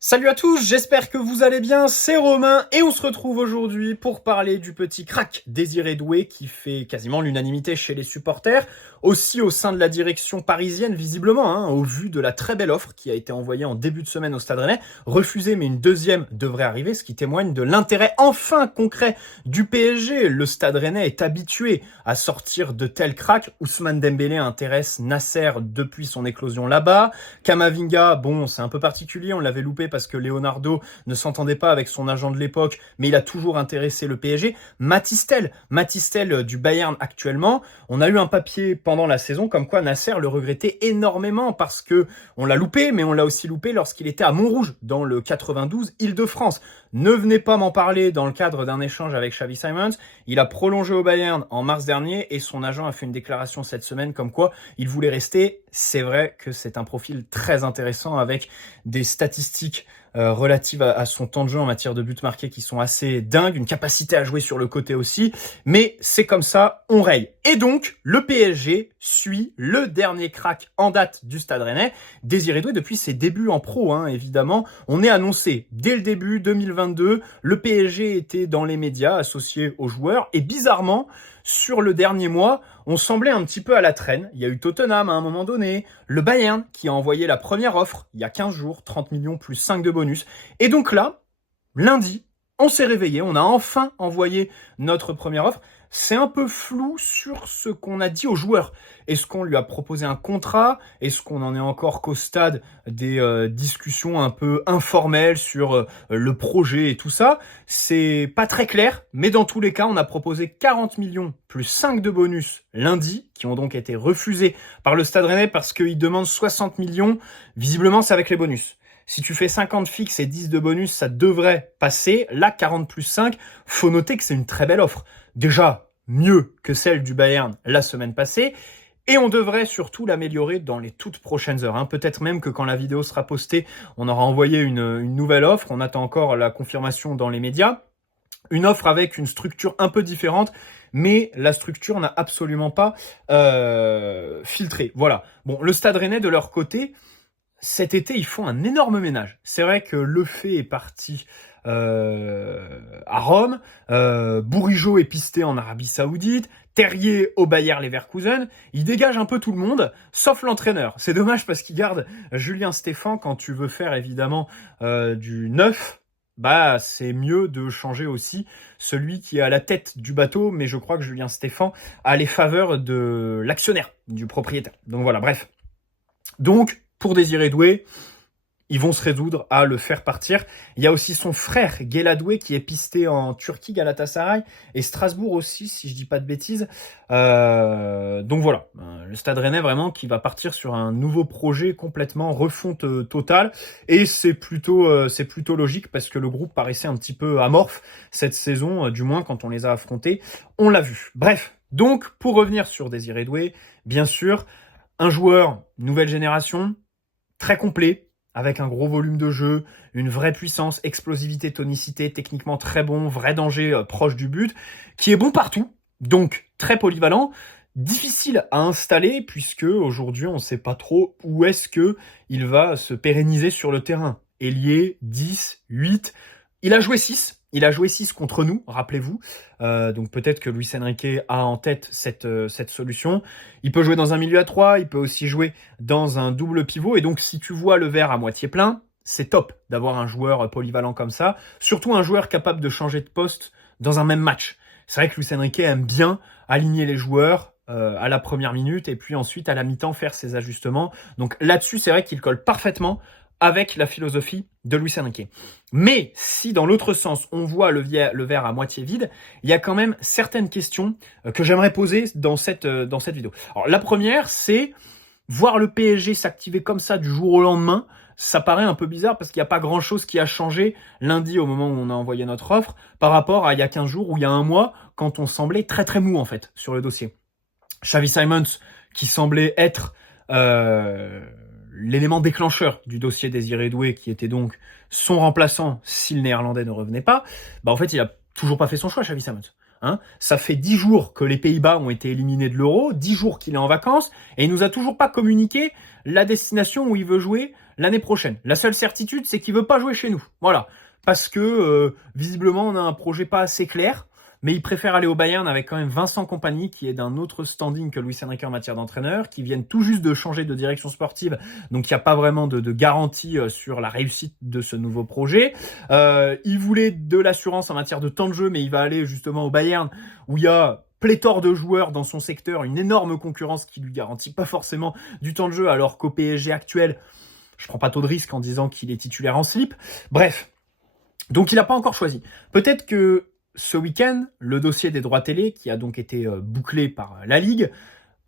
Salut à tous, j'espère que vous allez bien, c'est Romain et on se retrouve aujourd'hui pour parler du petit crack Désiré Doué qui fait quasiment l'unanimité chez les supporters, aussi au sein de la direction parisienne visiblement, au vu de la très belle offre qui a été envoyée en début de semaine au Stade Rennais, refusée mais une deuxième devrait arriver, ce qui témoigne de l'intérêt enfin concret du PSG. Le Stade Rennais est habitué à sortir de tels cracks. Ousmane Dembélé intéresse Nasser depuis son éclosion là-bas, Camavinga, bon c'est un peu particulier, on l'avait loupé parce que Leonardo ne s'entendait pas avec son agent de l'époque, mais il a toujours intéressé le PSG. Matistel du Bayern actuellement, on a eu un papier pendant la saison comme quoi Nasser le regrettait énormément parce que on l'a loupé, mais on l'a aussi loupé lorsqu'il était à Montrouge dans le 92 Île-de-France. Ne venez pas m'en parler dans le cadre d'un échange avec Xavi Simons. Il a prolongé au Bayern en mars dernier et son agent a fait une déclaration cette semaine comme quoi il voulait rester. C'est vrai que c'est un profil très intéressant avec des statistiques relatives à son temps de jeu en matière de buts marqués qui sont assez dingues, une capacité à jouer sur le côté aussi, mais c'est comme ça, on raye. Et donc, le PSG suit le dernier crack en date du Stade Rennais, Désiré Doué depuis ses débuts en pro, évidemment. On est annoncé dès le début 2022, le PSG était dans les médias associé aux joueurs, et bizarrement, sur le dernier mois, on semblait un petit peu à la traîne. Il y a eu Tottenham à un moment donné, le Bayern qui a envoyé la première offre il y a 15 jours, 30 millions plus 5 de bonus. Et donc là, lundi, on s'est réveillé, on a enfin envoyé notre première offre. C'est un peu flou sur ce qu'on a dit aux joueurs. Est-ce qu'on lui a proposé un contrat? Est-ce qu'on en est encore qu'au stade des discussions un peu informelles sur le projet et tout ça? C'est pas très clair, mais dans tous les cas, on a proposé 40 millions plus 5 de bonus lundi, qui ont donc été refusés par le Stade Rennais parce qu'ils demandent 60 millions. Visiblement, c'est avec les bonus. Si tu fais 50 fixes et 10 de bonus, ça devrait passer. Là, 40 plus 5, faut noter que c'est une très belle offre. Déjà, mieux que celle du Bayern la semaine passée. Et on devrait surtout l'améliorer dans les toutes prochaines heures. Peut-être même que quand la vidéo sera postée, on aura envoyé une nouvelle offre. On attend encore la confirmation dans les médias. Une offre avec une structure un peu différente, mais la structure n'a absolument pas filtré. Voilà. Bon, le Stade Rennais, de leur côté, cet été, ils font un énorme ménage. C'est vrai que Lefebvre est parti à Rome, Bourigeaud est pisté en Arabie Saoudite, Terrier au Bayer Leverkusen. Il dégage un peu tout le monde, sauf l'entraîneur. C'est dommage parce qu'il garde Julien Stéphan. Quand tu veux faire évidemment du neuf, bah c'est mieux de changer aussi celui qui est à la tête du bateau. Mais je crois que Julien Stéphan a les faveurs de l'actionnaire, du propriétaire. Donc voilà, bref. Donc, pour Désiré Doué, ils vont se résoudre à le faire partir. Il y a aussi son frère, Guela Doué, qui est pisté en Turquie, Galatasaray, et Strasbourg aussi, si je dis pas de bêtises. Donc voilà, le Stade Rennais vraiment qui va partir sur un nouveau projet complètement refonte totale. Et c'est plutôt logique parce que le groupe paraissait un petit peu amorphe cette saison, du moins quand on les a affrontés. On l'a vu. Bref, donc pour revenir sur Désiré Doué, bien sûr, un joueur nouvelle génération, très complet, avec un gros volume de jeu, une vraie puissance, explosivité, tonicité, techniquement très bon, vrai danger proche du but, qui est bon partout, donc très polyvalent, difficile à installer puisque aujourd'hui on ne sait pas trop où est-ce que il va se pérenniser sur le terrain. Ailier, 10, 8, il a joué 6. Il a joué 6 contre nous, rappelez-vous. Donc peut-être que Luis Enrique a en tête cette solution. Il peut jouer dans un milieu à 3, il peut aussi jouer dans un double pivot. Et donc si tu vois le verre à moitié plein, c'est top d'avoir un joueur polyvalent comme ça. Surtout un joueur capable de changer de poste dans un même match. C'est vrai que Luis Enrique aime bien aligner les joueurs à la première minute et puis ensuite à la mi-temps faire ses ajustements. Donc là-dessus, c'est vrai qu'il colle parfaitement avec la philosophie de Luis Enrique. Mais si dans l'autre sens, on voit le verre à moitié vide, il y a quand même certaines questions que j'aimerais poser dans cette vidéo. Alors la première, c'est voir le PSG s'activer comme ça du jour au lendemain. Ça paraît un peu bizarre parce qu'il n'y a pas grand-chose qui a changé lundi au moment où on a envoyé notre offre par rapport à il y a 15 jours ou il y a un mois quand on semblait très très mou en fait sur le dossier. Xavi Simons qui semblait être l'élément déclencheur du dossier Désiré Doué, qui était donc son remplaçant si le néerlandais ne revenait pas, en fait, il a toujours pas fait son choix, Xavi Simons. Ça fait 10 jours que les Pays-Bas ont été éliminés de l'Euro, 10 jours qu'il est en vacances, et il nous a toujours pas communiqué la destination où il veut jouer l'année prochaine. La seule certitude, c'est qu'il veut pas jouer chez nous. Voilà. Parce que, visiblement, on a un projet pas assez clair. Mais il préfère aller au Bayern avec quand même Vincent Kompany, qui est d'un autre standing que Luis Enrique en matière d'entraîneur, qui viennent tout juste de changer de direction sportive, donc il n'y a pas vraiment de garantie sur la réussite de ce nouveau projet. Il voulait de l'assurance en matière de temps de jeu, mais il va aller justement au Bayern, où il y a pléthore de joueurs dans son secteur, une énorme concurrence qui lui garantit pas forcément du temps de jeu, alors qu'au PSG actuel, je prends pas trop de risques en disant qu'il est titulaire en slip. Bref, donc il n'a pas encore choisi. Peut-être que ce week-end, le dossier des droits télé, qui a donc été bouclé par la Ligue,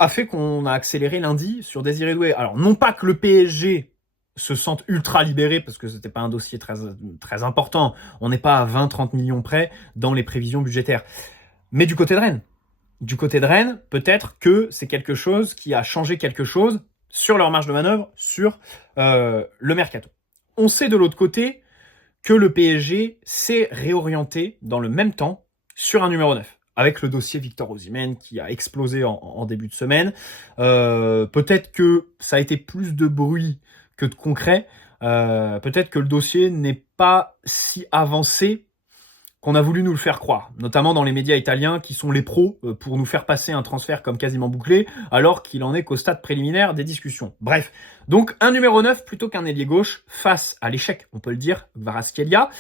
a fait qu'on a accéléré lundi sur Désiré Doué. Alors, non pas que le PSG se sente ultra libéré, parce que c'était pas un dossier très important, on n'est pas à 20-30 millions près dans les prévisions budgétaires. Mais du côté de Rennes, peut-être que c'est quelque chose qui a changé quelque chose sur leur marge de manœuvre, sur le mercato. On sait de l'autre côté que le PSG s'est réorienté dans le même temps sur un numéro 9, avec le dossier Victor Osimhen qui a explosé en début de semaine. Peut-être que ça a été plus de bruit que de concret. Peut-être que le dossier n'est pas si avancé qu'on a voulu nous le faire croire, notamment dans les médias italiens qui sont les pros pour nous faire passer un transfert comme quasiment bouclé, alors qu'il en est qu'au stade préliminaire des discussions. Bref, donc un numéro 9 plutôt qu'un ailier gauche face à l'échec, on peut le dire, Kvaratskhelia.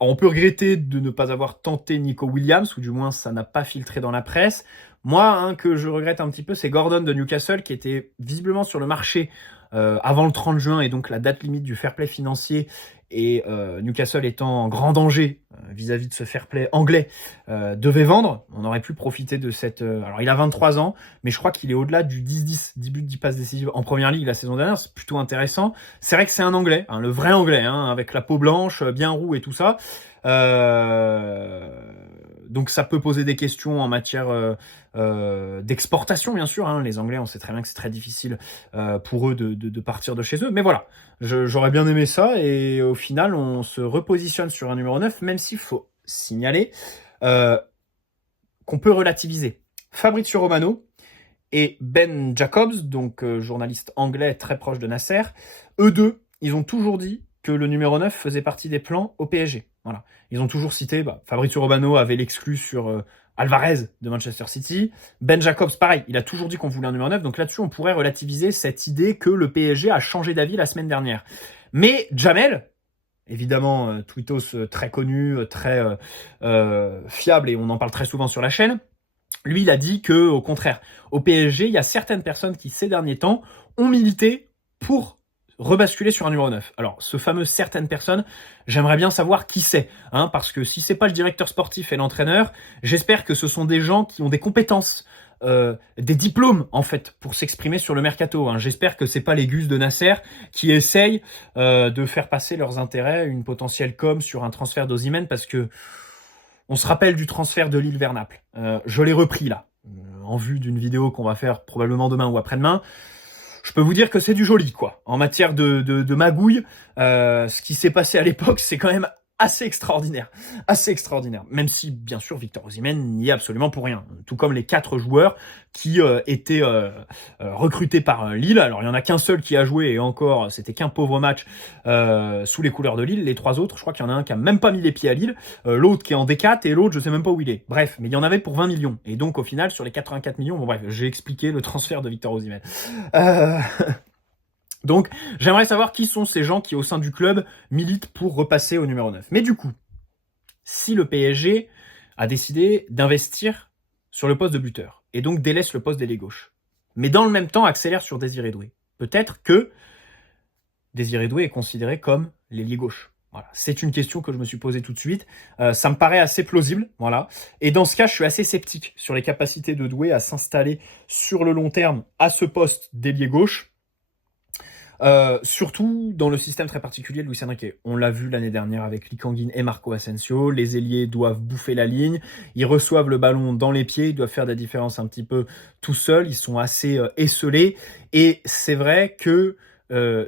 On peut regretter de ne pas avoir tenté Nico Williams, ou du moins ça n'a pas filtré dans la presse. Moi, que je regrette un petit peu, c'est Gordon de Newcastle, qui était visiblement sur le marché avant le 30 juin, et donc la date limite du fair play financier, et Newcastle étant en grand danger vis-à-vis de ce fair play anglais, devait vendre. On aurait pu profiter de cette... alors il a 23 ans, mais je crois qu'il est au-delà du 10-10, 10 buts, 10 passes décisives en première ligue la saison dernière, c'est plutôt intéressant. C'est vrai que c'est un anglais, le vrai anglais, avec la peau blanche, bien roux et tout ça. Donc ça peut poser des questions en matière d'exportation, bien sûr. Les Anglais, on sait très bien que c'est très difficile pour eux de partir de chez eux. Mais voilà, j'aurais bien aimé ça. Et au final, on se repositionne sur un numéro 9, même s'il faut signaler qu'on peut relativiser. Fabrizio Romano et Ben Jacobs, donc journaliste anglais très proche de Nasser, eux deux, ils ont toujours dit que le numéro 9 faisait partie des plans au PSG. Voilà. Ils ont toujours cité, Fabrizio Romano avait l'exclu sur Alvarez de Manchester City. Ben Jacobs, pareil, il a toujours dit qu'on voulait un numéro 9. Donc là-dessus, on pourrait relativiser cette idée que le PSG a changé d'avis la semaine dernière. Mais Jamel, évidemment, tweetos très connu, très fiable, et on en parle très souvent sur la chaîne, lui, il a dit que, au contraire, au PSG, il y a certaines personnes qui, ces derniers temps, ont milité pour rebasculer sur un numéro 9. Alors, ce fameux certaines personnes, j'aimerais bien savoir qui c'est, parce que si c'est pas le directeur sportif et l'entraîneur, j'espère que ce sont des gens qui ont des compétences, des diplômes, en fait, pour s'exprimer sur le mercato. J'espère que c'est pas les gus de Nasser qui essayent de faire passer leurs intérêts, une potentielle com sur un transfert d'Osimhen, parce que on se rappelle du transfert de Lille vers Naples. Je l'ai repris là, en vue d'une vidéo qu'on va faire probablement demain ou après-demain. Je peux vous dire que c'est du joli, quoi. En matière de magouille, ce qui s'est passé à l'époque, c'est quand même assez extraordinaire. Assez extraordinaire. Même si, bien sûr, Victor Osimhen n'y est absolument pour rien. Tout comme les 4 joueurs qui étaient recrutés par Lille. Alors, il n'y en a qu'un seul qui a joué, et encore, c'était qu'un pauvre match sous les couleurs de Lille. Les 3 autres, je crois qu'il y en a un qui a même pas mis les pieds à Lille, l'autre qui est en D4, et l'autre, je sais même pas où il est. Bref, mais il y en avait pour 20 millions. Et donc, au final, sur les 84 millions, bon bref, j'ai expliqué le transfert de Victor Osimhen. Donc, j'aimerais savoir qui sont ces gens qui, au sein du club, militent pour repasser au numéro 9. Mais du coup, si le PSG a décidé d'investir sur le poste de buteur, et donc délaisse le poste d'ailier gauche, mais dans le même temps accélère sur Désiré Doué, peut-être que Désiré Doué est considéré comme l'ailier gauche. Voilà, c'est une question que je me suis posée tout de suite. Ça me paraît assez plausible, voilà. Et dans ce cas, je suis assez sceptique sur les capacités de Doué à s'installer sur le long terme à ce poste d'ailier gauche. Surtout dans le système très particulier de Luis Enrique. On l'a vu l'année dernière avec Lee Kang-in et Marco Asensio. Les ailiers doivent bouffer la ligne. Ils reçoivent le ballon dans les pieds. Ils doivent faire des différences un petit peu tout seuls. Ils sont assez esselés. Et c'est vrai que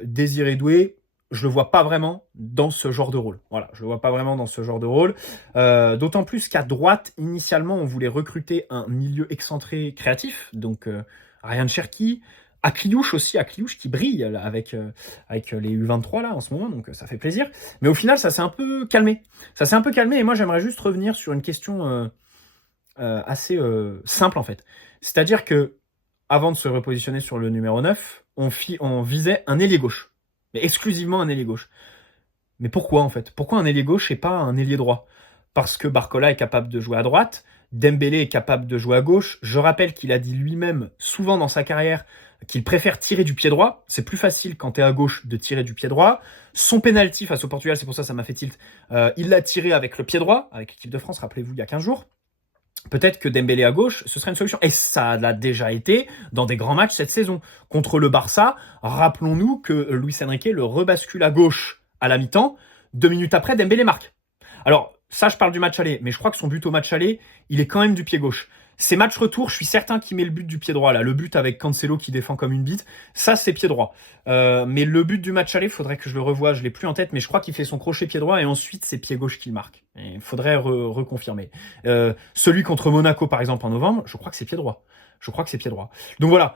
Désiré Doué, je le vois pas vraiment dans ce genre de rôle. Voilà, je le vois pas vraiment dans ce genre de rôle. D'autant plus qu'à droite, initialement, on voulait recruter un milieu excentré créatif. Donc Ryan Cherki, Akliouche aussi, Akliouche qui brille là, avec les U23 là en ce moment, donc ça fait plaisir. Mais au final, ça s'est un peu calmé. Ça s'est un peu calmé et moi j'aimerais juste revenir sur une question assez simple en fait. C'est-à-dire que avant de se repositionner sur le numéro 9, on visait un ailier gauche. Mais exclusivement un ailier gauche. Mais pourquoi en fait? Pourquoi un ailier gauche et pas un ailier droit? Parce que Barcola est capable de jouer à droite, Dembélé est capable de jouer à gauche. Je rappelle qu'il a dit lui-même souvent dans sa carrière qu'il préfère tirer du pied droit. C'est plus facile quand t'es à gauche de tirer du pied droit. Son penalty face au Portugal, c'est pour ça m'a fait tilt, il l'a tiré avec le pied droit, avec l'équipe de France, rappelez-vous, il y a 15 jours. Peut-être que Dembélé à gauche, ce serait une solution. Et ça l'a déjà été dans des grands matchs cette saison. Contre le Barça, rappelons-nous que Luis Enrique le rebascule à gauche à la mi-temps. 2 minutes après, Dembélé marque. Alors, ça, je parle du match aller, mais je crois que son but au match aller, il est quand même du pied gauche. Ces matchs retour, je suis certain qu'il met le but du pied droit, là. Le but avec Cancelo qui défend comme une bite, ça, c'est pied droit. Mais le but du match aller, faudrait que je le revoie, je l'ai plus en tête, mais je crois qu'il fait son crochet pied droit et ensuite c'est pied gauche qu'il marque. Il faudrait reconfirmer. Celui contre Monaco, par exemple, en novembre, je crois que c'est pied droit. Je crois que c'est pied droit. Donc voilà.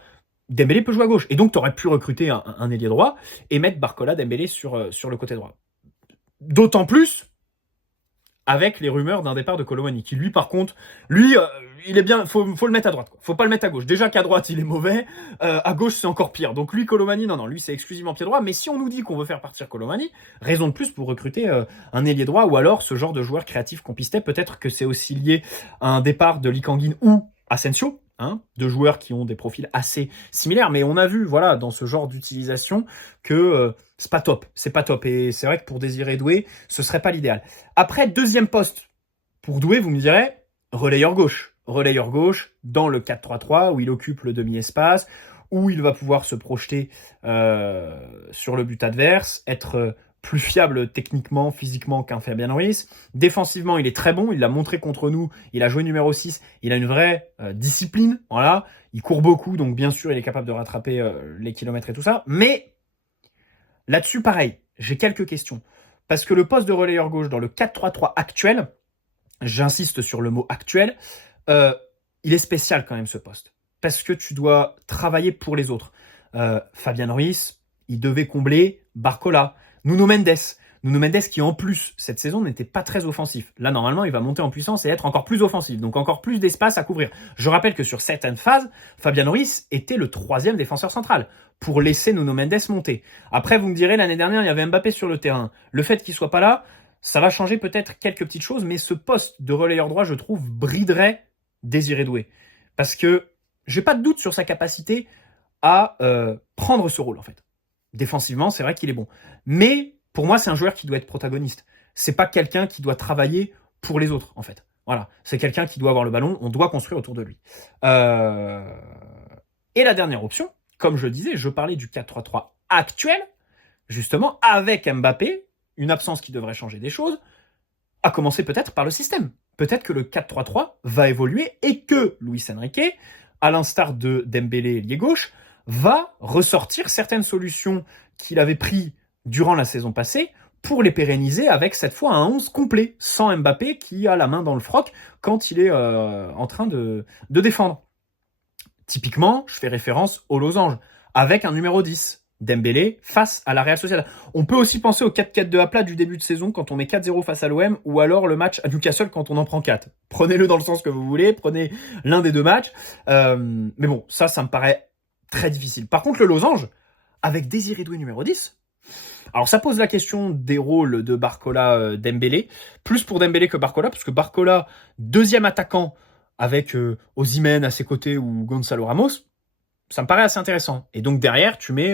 Dembélé peut jouer à gauche. Et donc, tu aurais pu recruter un ailier droit et mettre Barcola, Dembélé sur le côté droit. D'autant plus avec les rumeurs d'un départ de Colomani, qui lui, par contre, il est bien, faut le mettre à droite, quoi. Faut pas le mettre à gauche. Déjà qu'à droite, il est mauvais, à gauche, c'est encore pire. Donc lui, Colomani, non, lui, c'est exclusivement pied droit. Mais si on nous dit qu'on veut faire partir Colomani, raison de plus pour recruter un ailier droit, ou alors ce genre de joueur créatif qu'on pistait. Peut-être que c'est aussi lié à un départ de Lee Kang-in ou Asensio, deux joueurs qui ont des profils assez similaires, mais on a vu, voilà, dans ce genre d'utilisation, que c'est pas top, et c'est vrai que pour Désiré Doué, ce serait pas l'idéal. Après, deuxième poste pour Doué, vous me direz, relayeur gauche dans le 4-3-3 où il occupe le demi-espace, où il va pouvoir se projeter sur le but adverse, être plus fiable techniquement, physiquement qu'un Fabian Ruiz. Défensivement, il est très bon, il l'a montré contre nous, il a joué numéro 6, il a une vraie discipline, voilà. Il court beaucoup, donc bien sûr, il est capable de rattraper les kilomètres et tout ça. Mais là-dessus, pareil, j'ai quelques questions. Parce que le poste de relayeur gauche dans le 4-3-3 actuel, j'insiste sur le mot actuel, il est spécial quand même ce poste. Parce que tu dois travailler pour les autres. Fabian Ruiz, il devait combler Barcola, Nuno Mendes qui en plus cette saison n'était pas très offensif. Là normalement il va monter en puissance et être encore plus offensif, donc encore plus d'espace à couvrir. Je rappelle que sur certaines phases, Fabian Ruiz était le 3e défenseur central pour laisser Nuno Mendes monter. Après vous me direz, l'année dernière il y avait Mbappé sur le terrain. Le fait qu'il soit pas là, ça va changer peut-être quelques petites choses, mais ce poste de relayeur droit je trouve briderait Désiré Doué. Parce que j'ai pas de doute sur sa capacité à prendre ce rôle en fait. Défensivement, c'est vrai qu'il est bon. Mais pour moi, c'est un joueur qui doit être protagoniste. C'est pas quelqu'un qui doit travailler pour les autres, en fait. Voilà. C'est quelqu'un qui doit avoir le ballon, on doit construire autour de lui. Et la dernière option, comme je disais, je parlais du 4-3-3 actuel, justement, avec Mbappé, une absence qui devrait changer des choses, à commencer peut-être par le système. Peut-être que le 4-3-3 va évoluer et que Luis Enrique, à l'instar de Dembélé, lié gauche, va ressortir certaines solutions qu'il avait prises durant la saison passée pour les pérenniser avec cette fois un 11 complet, sans Mbappé qui a la main dans le froc quand il est en train de défendre. Typiquement, je fais référence au losange, avec un numéro 10, Dembélé, face à la Real Sociedad. On peut aussi penser au 4-4-2 à plat du début de saison quand on met 4-0 face à l'OM, ou alors le match à Newcastle quand on en prend 4. Prenez-le dans le sens que vous voulez, prenez l'un des deux matchs. Mais bon, ça me paraît très difficile. Par contre, le losange, avec Désiré Doué numéro 10, alors ça pose la question des rôles de Barcola, Dembélé, plus pour Dembélé que Barcola, parce que Barcola, deuxième attaquant avec Osimhen à ses côtés ou Gonzalo Ramos, ça me paraît assez intéressant. Et donc derrière, tu mets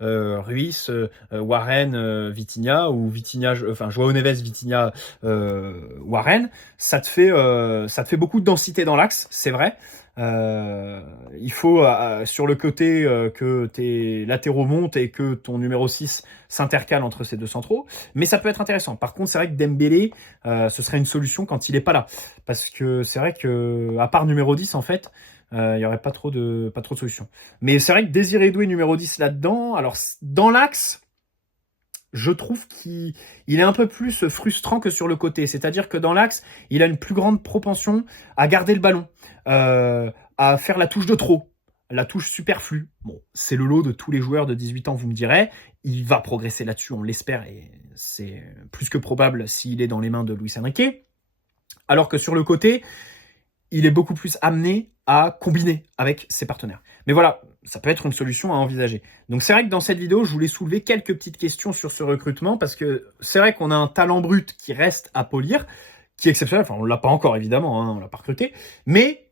Ruiz, Warren, Vitinha, ou Vitinha, Joao Neves, Vitinha, Warren. Ça te fait beaucoup de densité dans l'axe, c'est vrai. Il faut sur le côté que tes latéraux montent et que ton numéro 6 s'intercale entre ces deux centraux, mais ça peut être intéressant. Par contre, c'est vrai que Dembélé, ce serait une solution quand il est pas là, parce que c'est vrai que à part numéro 10 en fait, il y aurait pas trop de solutions. Mais c'est vrai que Désiré Doué numéro 10 là-dedans, alors dans l'axe, je trouve qu'il est un peu plus frustrant que sur le côté. C'est-à-dire que dans l'axe, il a une plus grande propension à garder le ballon, à faire la touche de trop, la touche superflue. Bon, c'est le lot de tous les joueurs de 18 ans, vous me direz. Il va progresser là-dessus, on l'espère, et c'est plus que probable s'il est dans les mains de Luis Enrique. Alors que sur le côté, il est beaucoup plus amené à combiner avec ses partenaires. Mais voilà, ça peut être une solution à envisager. Donc c'est vrai que dans cette vidéo, je voulais soulever quelques petites questions sur ce recrutement, parce que c'est vrai qu'on a un talent brut qui reste à polir, qui est exceptionnel. Enfin, on l'a pas encore, évidemment, hein, on l'a pas recruté, mais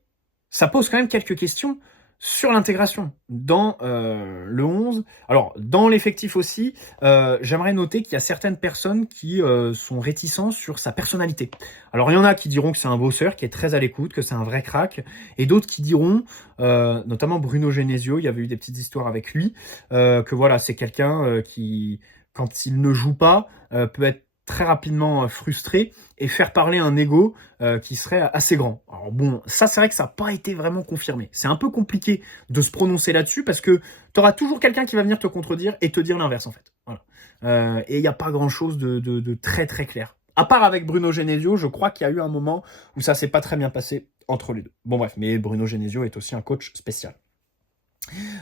ça pose quand même quelques questions sur l'intégration dans le 11. Alors, dans l'effectif aussi, j'aimerais noter qu'il y a certaines personnes qui sont réticents sur sa personnalité. Alors, il y en a qui diront que c'est un bosseur, qui est très à l'écoute, que c'est un vrai crack, et d'autres qui diront, notamment Bruno Genesio, il y avait eu des petites histoires avec lui, que voilà, c'est quelqu'un qui, quand il ne joue pas, peut être très rapidement frustré et faire parler un ego qui serait assez grand. Alors bon, ça c'est vrai que ça n'a pas été vraiment confirmé. C'est un peu compliqué de se prononcer là-dessus parce que tu auras toujours quelqu'un qui va venir te contredire et te dire l'inverse en fait. Voilà. Et il n'y a pas grand-chose de très très clair. À part avec Bruno Genesio, je crois qu'il y a eu un moment où ça s'est pas très bien passé entre les deux. Bon bref, mais Bruno Genesio est aussi un coach spécial.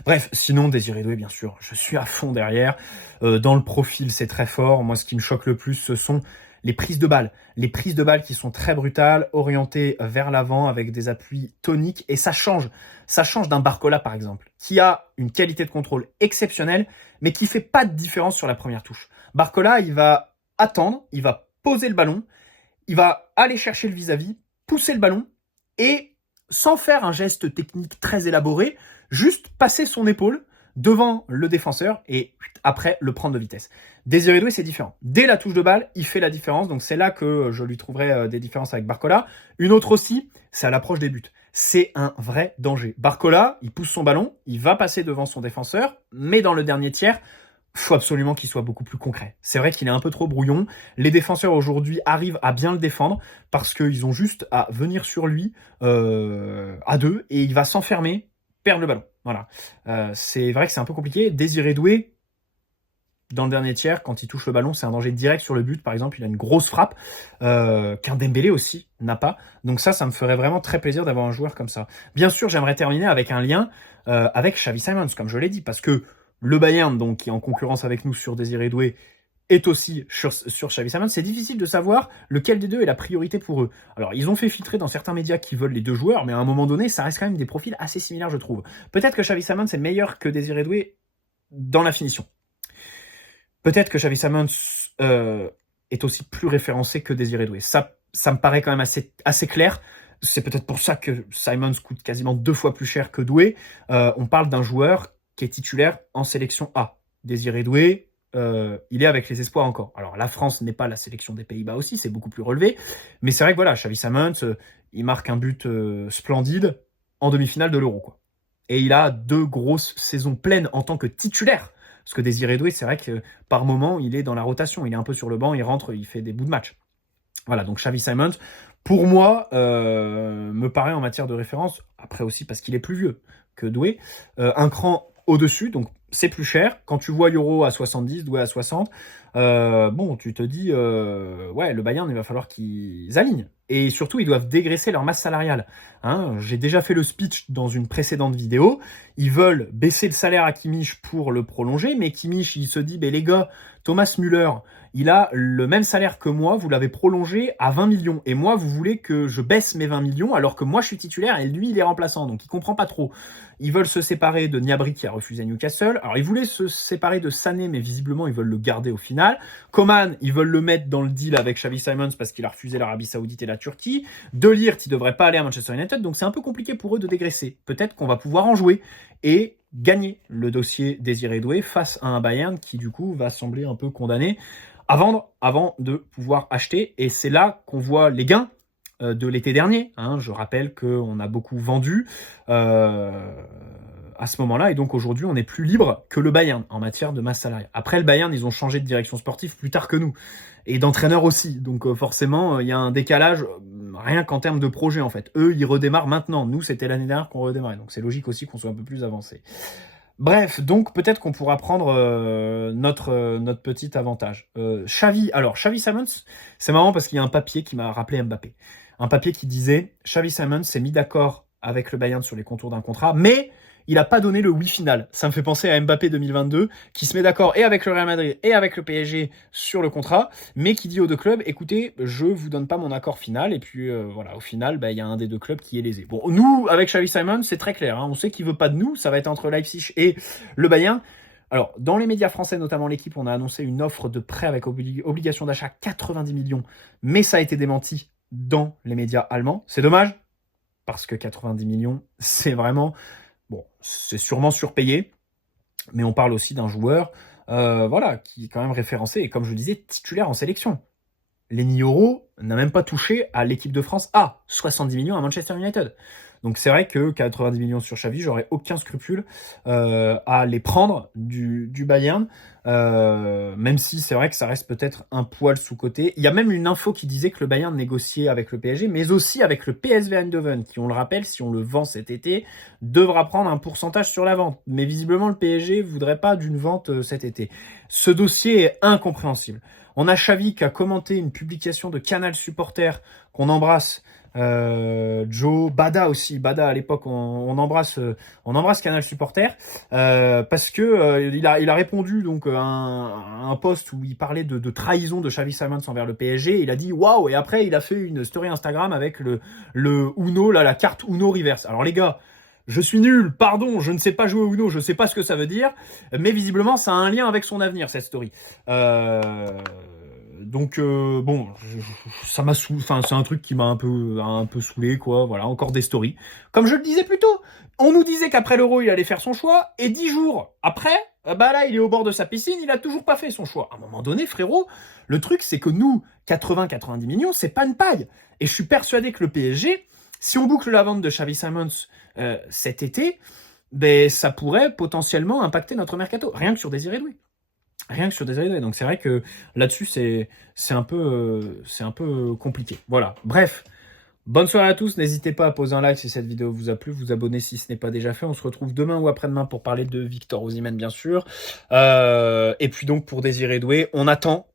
Bref, sinon, Désiré Doué, bien sûr, je suis à fond derrière. Dans le profil, c'est très fort. Moi, ce qui me choque le plus, ce sont les prises de balles. Les prises de balles qui sont très brutales, orientées vers l'avant avec des appuis toniques. Et ça change. Ça change d'un Barcola, par exemple, qui a une qualité de contrôle exceptionnelle, mais qui fait pas de différence sur la première touche. Barcola, il va attendre, il va poser le ballon, il va aller chercher le vis-à-vis, pousser le ballon, et sans faire un geste technique très élaboré, juste passer son épaule devant le défenseur et après le prendre de vitesse. Désiré Doué, c'est différent. Dès la touche de balle, il fait la différence. Donc c'est là que je lui trouverai des différences avec Barcola. Une autre aussi, c'est à l'approche des buts. C'est un vrai danger. Barcola, il pousse son ballon, il va passer devant son défenseur, mais dans le dernier tiers, faut absolument qu'il soit beaucoup plus concret. C'est vrai qu'il est un peu trop brouillon. Les défenseurs aujourd'hui arrivent à bien le défendre parce qu'ils ont juste à venir sur lui à deux et il va s'enfermer, perdre le ballon. Voilà. C'est vrai que c'est un peu compliqué. Désiré Doué, dans le dernier tiers, quand il touche le ballon, c'est un danger direct sur le but. Par exemple, il a une grosse frappe qu'un Dembélé aussi n'a pas. Donc ça me ferait vraiment très plaisir d'avoir un joueur comme ça. Bien sûr, j'aimerais terminer avec un lien avec Xavi Simons, comme je l'ai dit, parce que le Bayern, donc, qui est en concurrence avec nous sur Désiré Doué, est aussi sur Xavi Simons. C'est difficile de savoir lequel des deux est la priorité pour eux. Alors, ils ont fait filtrer dans certains médias qui veulent les deux joueurs, mais à un moment donné, ça reste quand même des profils assez similaires, je trouve. Peut-être que Xavi Simons est meilleur que Désiré Doué dans la finition. Peut-être que Xavi Simons est aussi plus référencé que Désiré Doué. Ça me paraît quand même assez clair. C'est peut-être pour ça que Simons coûte quasiment 2 fois plus cher que Doué. On parle d'un joueur qui est titulaire en sélection A. Désiré Doué, il est avec les espoirs encore. Alors la France n'est pas la sélection des Pays-Bas aussi, c'est beaucoup plus relevé. Mais c'est vrai que voilà, Xavi Simons, il marque un but splendide en demi-finale de l'Euro, quoi. Et il a 2 grosses saisons pleines en tant que titulaire. Parce que Désiré Doué, c'est vrai que par moment, il est dans la rotation. Il est un peu sur le banc, il rentre, il fait des bouts de match. Voilà, donc Xavi Simons, pour moi, me paraît en matière de référence, après aussi parce qu'il est plus vieux que Doué, un cran au-dessus, donc c'est plus cher. Quand tu vois Euro à 70, Doué à 60, bon, tu te dis, ouais, le Bayern, il va falloir qu'ils alignent. Et surtout, ils doivent dégraisser leur masse salariale. Hein, j'ai déjà fait le speech dans une précédente vidéo. Ils veulent baisser le salaire à Kimmich pour le prolonger, mais Kimmich, il se dit, les gars, Thomas Müller, il a le même salaire que moi, vous l'avez prolongé à 20 millions. Et moi, vous voulez que je baisse mes 20 millions alors que moi, je suis titulaire et lui, il est remplaçant. Donc, il comprend pas trop. Ils veulent se séparer de Gnabry qui a refusé Newcastle. Alors, ils voulaient se séparer de Sané, mais visiblement, ils veulent le garder au final. Coman, ils veulent le mettre dans le deal avec Xavi Simons parce qu'il a refusé l'Arabie Saoudite et la Turquie. De Ligt, il devrait pas aller à Manchester United. Donc, c'est un peu compliqué pour eux de dégraisser. Peut-être qu'on va pouvoir en jouer et gagner le dossier Désiré Doué face à un Bayern qui, du coup, va sembler un peu condamné à vendre avant de pouvoir acheter. Et c'est là qu'on voit les gains de l'été dernier. Hein. Je rappelle qu'on a beaucoup vendu à ce moment-là. Et donc aujourd'hui, on est plus libre que le Bayern en matière de masse salariale. Après, le Bayern, ils ont changé de direction sportive plus tard que nous. Et d'entraîneur aussi. Donc forcément, il y a un décalage rien qu'en termes de projet en fait. Eux, ils redémarrent maintenant. Nous, c'était l'année dernière qu'on redémarrait. Donc c'est logique aussi qu'on soit un peu plus avancé. Bref, donc peut-être qu'on pourra prendre notre petit avantage. Xavi Simons, c'est marrant parce qu'il y a un papier qui m'a rappelé Mbappé. Un papier qui disait Xavi Simons s'est mis d'accord avec le Bayern sur les contours d'un contrat, mais il n'a pas donné le oui final. Ça me fait penser à Mbappé 2022, qui se met d'accord et avec le Real Madrid et avec le PSG sur le contrat, mais qui dit aux deux clubs, écoutez, je vous donne pas mon accord final, et puis voilà, au final, il y a un des deux clubs qui est lésé. Bon, nous, avec Xavi Simons, c'est très clair, hein, on sait qu'il veut pas de nous, ça va être entre Leipzig et le Bayern. Alors, dans les médias français, notamment l'équipe, on a annoncé une offre de prêt avec obligation d'achat 90 millions, mais ça a été démenti dans les médias allemands. C'est dommage, parce que 90 millions, c'est vraiment... Bon, c'est sûrement surpayé, mais on parle aussi d'un joueur voilà, qui est quand même référencé, et comme je le disais, titulaire en sélection. Lenny Yoro n'a même pas touché à l'équipe de France A, 70 millions à Manchester United. Donc c'est vrai que 90 millions sur Xavi, j'aurais aucun scrupule à les prendre du Bayern, même si c'est vrai que ça reste peut-être un poil sous-coté. Il y a même une info qui disait que le Bayern négociait avec le PSG, mais aussi avec le PSV Eindhoven, qui, on le rappelle, si on le vend cet été, devra prendre un pourcentage sur la vente. Mais visiblement, le PSG voudrait pas d'une vente cet été. Ce dossier est incompréhensible. On a Xavi qui a commenté une publication de Canal Supporter, qu'on embrasse, Joe, Bada aussi, Bada à l'époque, on embrasse Canal Supporter, parce que il a répondu donc à un post où il parlait de trahison de Xavi Simons envers le PSG. Il a dit waouh, et après il a fait une story Instagram avec le Uno, là, la carte Uno reverse. Alors les gars, je suis nul, pardon, je ne sais pas jouer au Uno, je ne sais pas ce que ça veut dire, mais visiblement ça a un lien avec son avenir, cette story. Donc bon, ça m'a enfin c'est un truc qui m'a un peu saoulé, quoi. Voilà, encore des stories. Comme je le disais plus tôt, on nous disait qu'après l'Euro il allait faire son choix, et 10 jours après, là il est au bord de sa piscine, il a toujours pas fait son choix. À un moment donné, frérot, le truc c'est que nous, 80-90 millions, c'est pas une paille. Et je suis persuadé que le PSG, si on boucle la vente de Xavi Simons cet été, ça pourrait potentiellement impacter notre mercato, rien que sur Désiré Doué. Rien que sur Désiré Doué. Donc c'est vrai que là-dessus, c'est un peu compliqué. Voilà. Bref, bonne soirée à tous. N'hésitez pas à poser un like si cette vidéo vous a plu, vous abonner si ce n'est pas déjà fait. On se retrouve demain ou après-demain pour parler de Victor Osimhen, bien sûr. Et puis donc pour Désiré Doué, on attend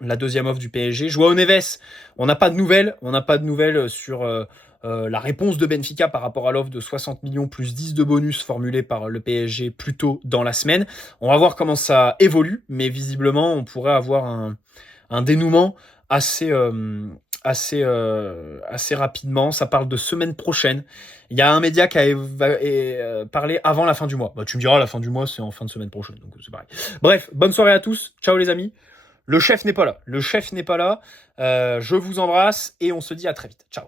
la deuxième offre du PSG. Joao Neves, on n'a pas de nouvelles sur la réponse de Benfica par rapport à l'offre de 60 millions plus 10 de bonus formulée par le PSG plus tôt dans la semaine. On va voir comment ça évolue, mais visiblement, on pourrait avoir un dénouement assez rapidement. Ça parle de semaine prochaine. Il y a un média qui a parlé avant la fin du mois. Tu me diras, la fin du mois, c'est en fin de semaine prochaine, donc c'est pareil. Bref, bonne soirée à tous. Ciao les amis. Le chef n'est pas là. Je vous embrasse et on se dit à très vite. Ciao.